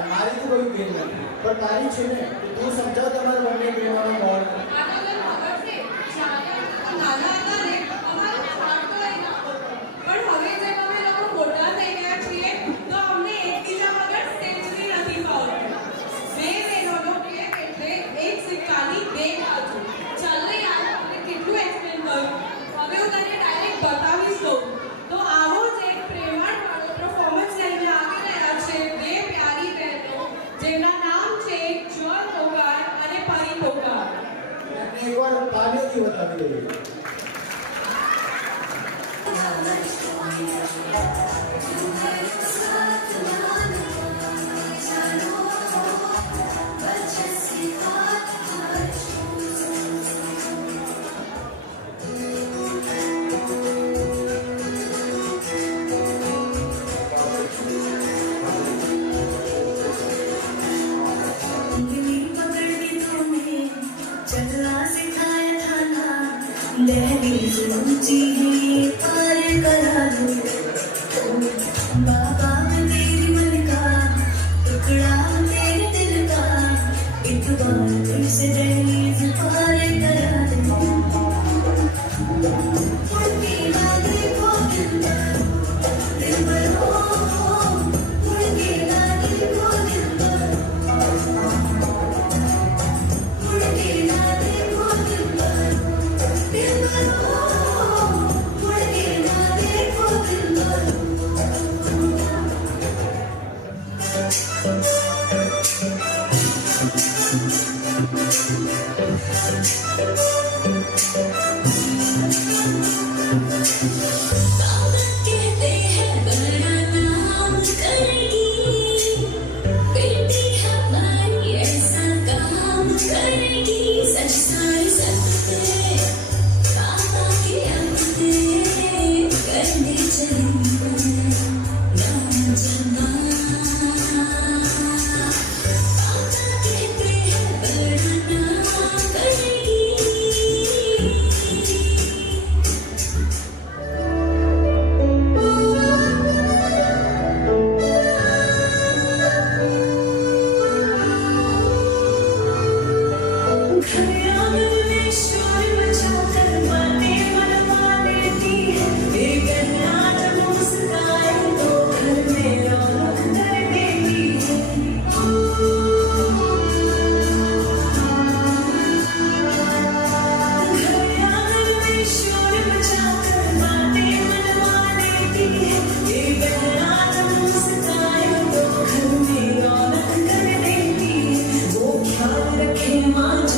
મારી તો કોઈ બેન નથી, પણ તારી છે ને, તું સમજાવ તમારા બંને પ્રેમનો બોન્ડ. એક વાર તાલીઓથી બતાવી દઈએ. लहरी ऊंची पार करा दो बाबा तेरी मन का टुकड़ा तेरे दिल का एक बार फिर से दहलीज पार करा दो उड़ती बातें को दिल भर हो उड़ती बातें को दिल भर उड़ती बातें को दिल भर Come on.